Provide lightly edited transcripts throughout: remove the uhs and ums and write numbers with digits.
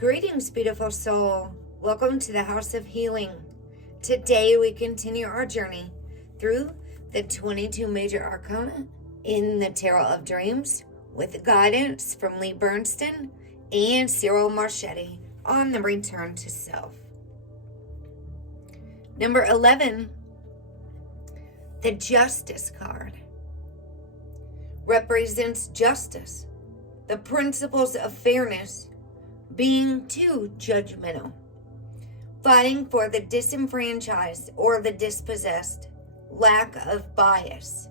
Greetings, beautiful soul. Welcome to the House of Healing. Today we continue our journey through the 22 major arcana in the Tarot of Dreams with guidance from Lee Bernstein and Cyril Marchetti on the Return to Self. Number 11, the Justice card, represents justice, the principles of fairness, being too judgmental, fighting for the disenfranchised or the dispossessed, lack of bias.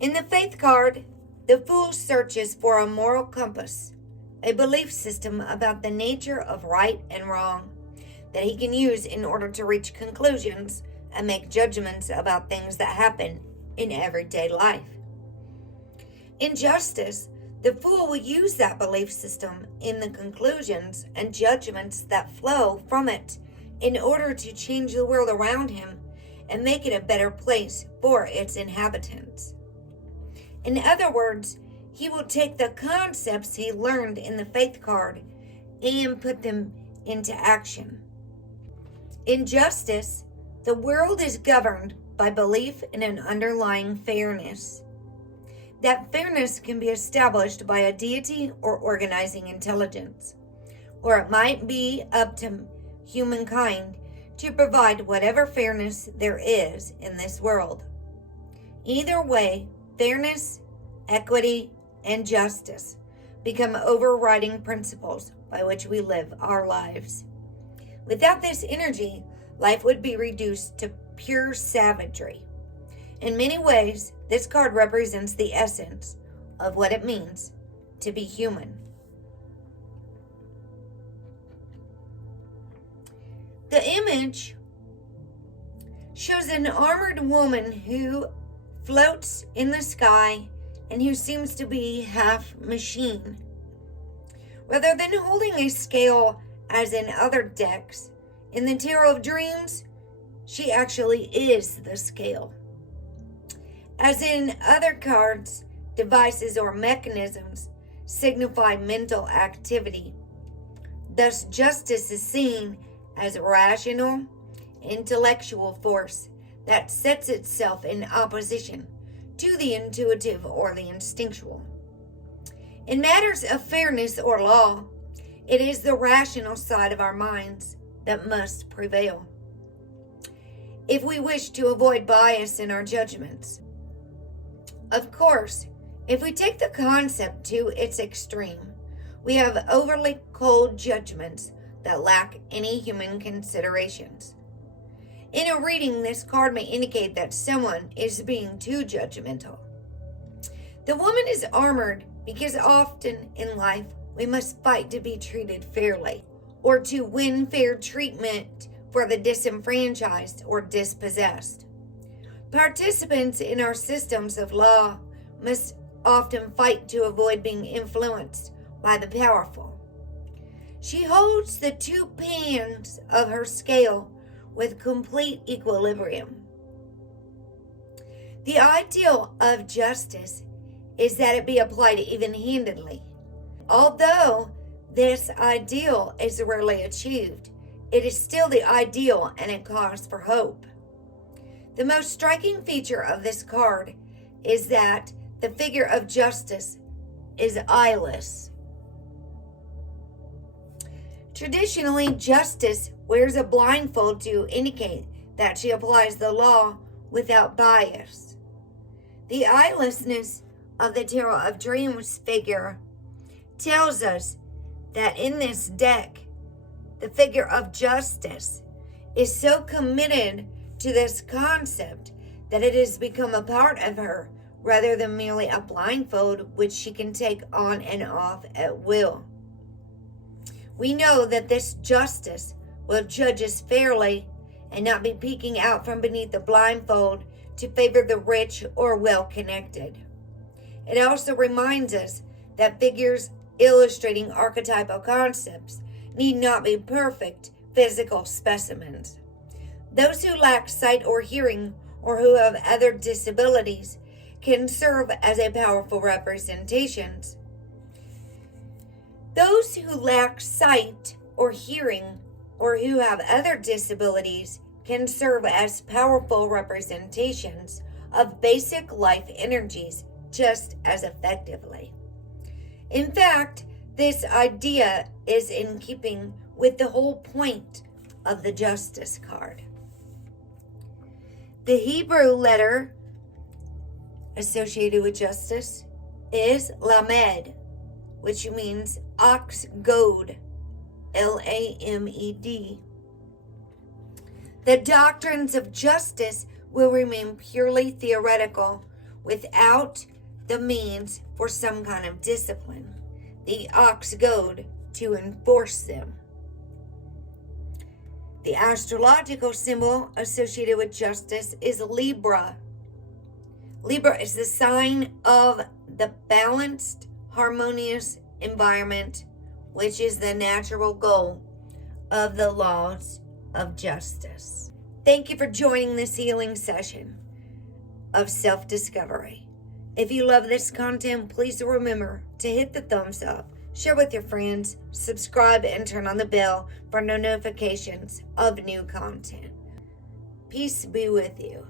In the Faith card, the Fool searches for a moral compass, a belief system about the nature of right and wrong that he can use in order to reach conclusions and make judgments about things that happen in everyday life. In Justice, the Fool will use that belief system in the conclusions and judgments that flow from it in order to change the world around him and make it a better place for its inhabitants. In other words, he will take the concepts he learned in the Faith card and put them into action. In Justice, the world is governed by belief in an underlying fairness. That fairness can be established by a deity or organizing intelligence, or it might be up to humankind to provide whatever fairness there is in this world. Either way, fairness, equity, and justice become overriding principles by which we live our lives. Without this energy, life would be reduced to pure savagery. In many ways, this card represents the essence of what it means to be human. The image shows an armored woman who floats in the sky and who seems to be half machine. Rather than holding a scale as in other decks, in the Tarot of Dreams, she actually is the scale. As in other cards, devices or mechanisms signify mental activity. Thus, justice is seen as a rational, intellectual force that sets itself in opposition to the intuitive or the instinctual. In matters of fairness or law, it is the rational side of our minds that must prevail. If we wish to avoid bias in our judgments, of course, if we take the concept to its extreme, we have overly cold judgments that lack any human considerations. In a reading, this card may indicate that someone is being too judgmental. The woman is armored because often in life we must fight to be treated fairly or to win fair treatment for the disenfranchised or dispossessed. Participants in our systems of law must often fight to avoid being influenced by the powerful. She holds the two pans of her scale with complete equilibrium. The ideal of justice is that it be applied even-handedly. Although this ideal is rarely achieved, it is still the ideal and a cause for hope. The most striking feature of this card is that the figure of justice is eyeless. Traditionally, justice wears a blindfold to indicate that she applies the law without bias. The eyelessness of the Tarot of Dreams figure tells us that in this deck, the figure of justice is so committed to this concept that it has become a part of her rather than merely a blindfold which she can take on and off at will. We know that this justice will judge us fairly and not be peeking out from beneath the blindfold to favor the rich or well-connected. It also reminds us that figures illustrating archetypal concepts need not be perfect physical specimens. Those who lack sight or hearing or who have other disabilities can serve as a powerful representations. Those who lack sight or hearing, or who have other disabilities can serve as powerful representations of basic life energies just as effectively. In fact, this idea is in keeping with the whole point of the Justice card. The Hebrew letter associated with justice is Lamed, which means ox goad, Lamed. The doctrines of justice will remain purely theoretical without the means for some kind of discipline, the ox goad, to enforce them. The astrological symbol associated with justice is Libra. Libra is the sign of the balanced, harmonious environment, which is the natural goal of the laws of justice. Thank you for joining this healing session of self-discovery. If you love this content, please remember to hit the thumbs up, share with your friends, subscribe, and turn on the bell for notifications of new content. Peace be with you.